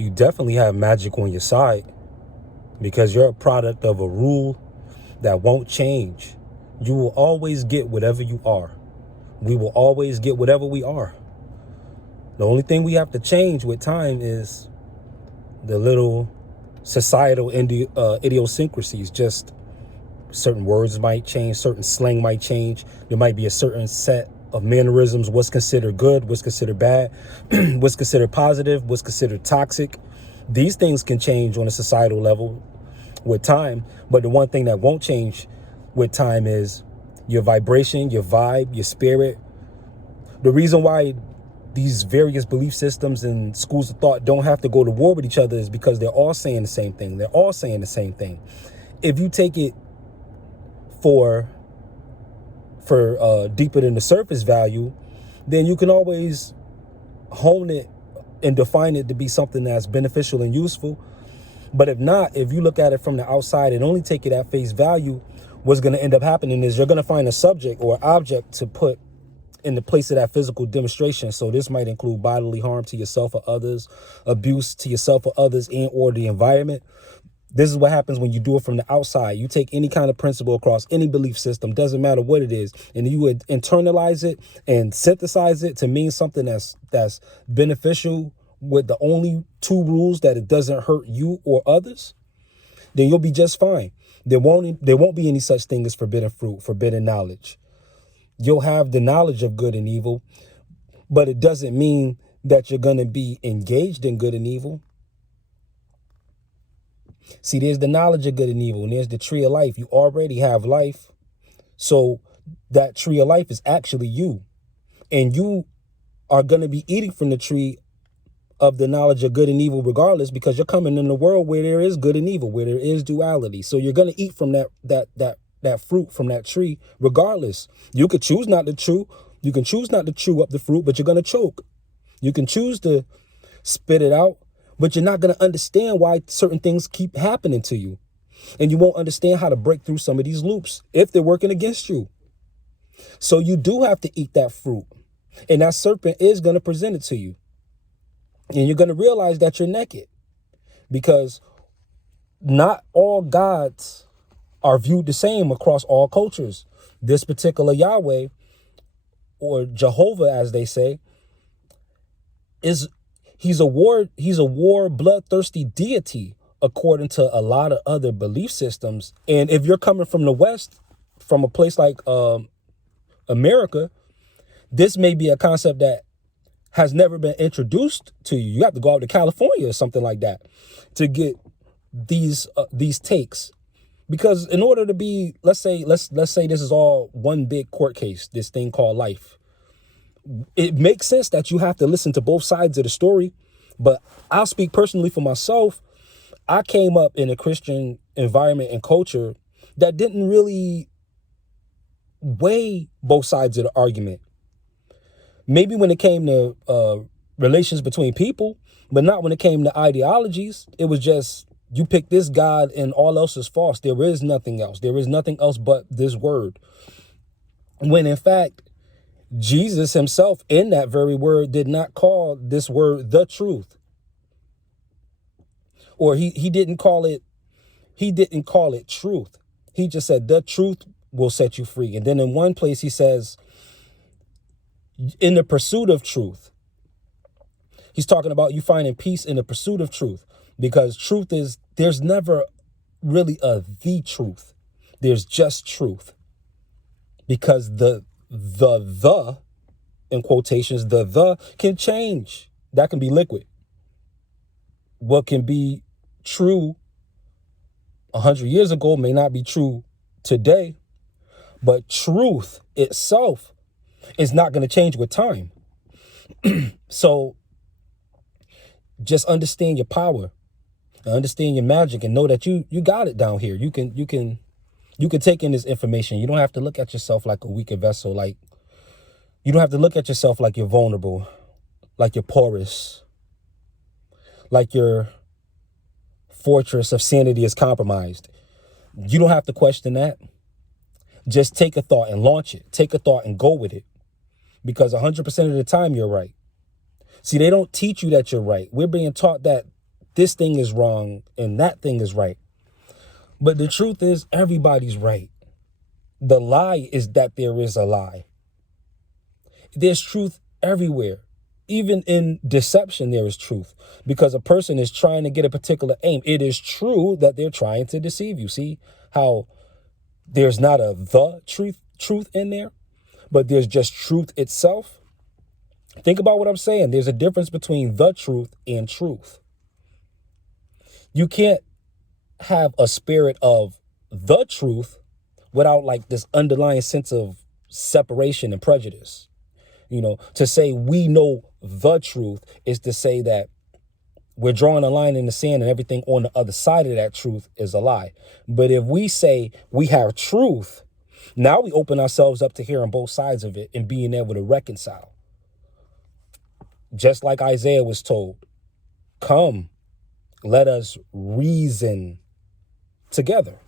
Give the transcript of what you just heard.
you definitely have magic on your side because you're a product of a rule that won't change. You will always get whatever you are. We will always get whatever we are. The only thing we have to change with time is the little societal idiosyncrasies. Just certain words might change, certain slang might change. There might be a certain set of mannerisms, what's considered good, what's considered bad, what's considered positive, what's considered toxic. These things can change on a societal level with time, but the one thing that won't change with time is your vibration, your vibe, your spirit. The reason why these various belief systems and schools of thought don't have to go to war with each other is because they're all saying the same thing. They're all saying the same thing. If you take it for deeper than the surface value, then you can always hone it and define it to be something that's beneficial and useful. But if not, if you look at it from the outside and only take it at face value, what's going to end up happening is you're going to find a subject or object to put in the place of that physical demonstration. So this might include bodily harm to yourself or others, abuse to yourself or others, and or the environment. This is what happens when you do it from the outside. You take any kind of principle across any belief system, doesn't matter what it is, and you would internalize it and synthesize it to mean something that's beneficial with the only two rules, that it doesn't hurt you or others, then you'll be just fine. There won't be any such thing as forbidden fruit, forbidden knowledge. You'll have the knowledge of good and evil, but it doesn't mean that you're going to be engaged in good and evil. See, there's the knowledge of good and evil, and there's the tree of life. You already have life. So that tree of life is actually you. And you are going to be eating from the tree of the knowledge of good and evil regardless, because you're coming in a world where there is good and evil, where there is duality. So you're going to eat from that fruit from that tree regardless. You could choose not to chew. You can choose not to chew up the fruit, but you're going to choke. You can choose to spit it out, but you're not going to understand why certain things keep happening to you. And you won't understand how to break through some of these loops if they're working against you. So you do have to eat that fruit. And that serpent is going to present it to you. And you're going to realize that you're naked, because not all gods are viewed the same across all cultures. This particular Yahweh, or Jehovah, as they say, he's a war bloodthirsty deity according to a lot of other belief systems. And if you're coming from the West, from a place like America, this may be a concept that has never been introduced to you. You have to go out to California or something like that to get these takes. Because in order to be, let's say this is all one big court case, this thing called life. It makes sense that you have to listen to both sides of the story. But I'll speak personally for myself. I came up in a Christian environment and culture that didn't really weigh both sides of the argument. Maybe when it came to relations between people, but not when it came to ideologies. It was just, you pick this God and all else is false. There is nothing else. There is nothing else but this word. When in fact, Jesus himself in that very word did not call this word the truth. Or he didn't call it truth. He just said the truth will set you free. And then in one place he says, in the pursuit of truth. He's talking about you finding peace in the pursuit of truth, because truth is, there's never really the truth. There's just truth, because the in quotations, the can change. That can be liquid. What can be true 100 years ago may not be true today, but truth itself is not going to change with time. So just understand your power, understand your magic, and know that you got it down here. You can take in this information. You don't have to look at yourself like a weaker vessel. Like, you don't have to look at yourself like you're vulnerable, like you're porous, like your fortress of sanity is compromised. You don't have to question that. Just take a thought and launch it. Take a thought and go with it. Because 100% of the time you're right. See, they don't teach you that you're right. We're being taught that this thing is wrong and that thing is right. But the truth is everybody's right. The lie is that there is a lie. There's truth everywhere. Even in deception, there is truth, because a person is trying to get a particular aim. It is true that they're trying to deceive you. See how there's not the truth in there, but there's just truth itself. Think about what I'm saying. There's a difference between the truth and truth. You can't have a spirit of the truth without like this underlying sense of separation and prejudice. You know, to say we know the truth is to say that we're drawing a line in the sand and everything on the other side of that truth is a lie. But if we say we have truth, now we open ourselves up to hearing both sides of it and being able to reconcile. Just like Isaiah was told, come, let us reason together.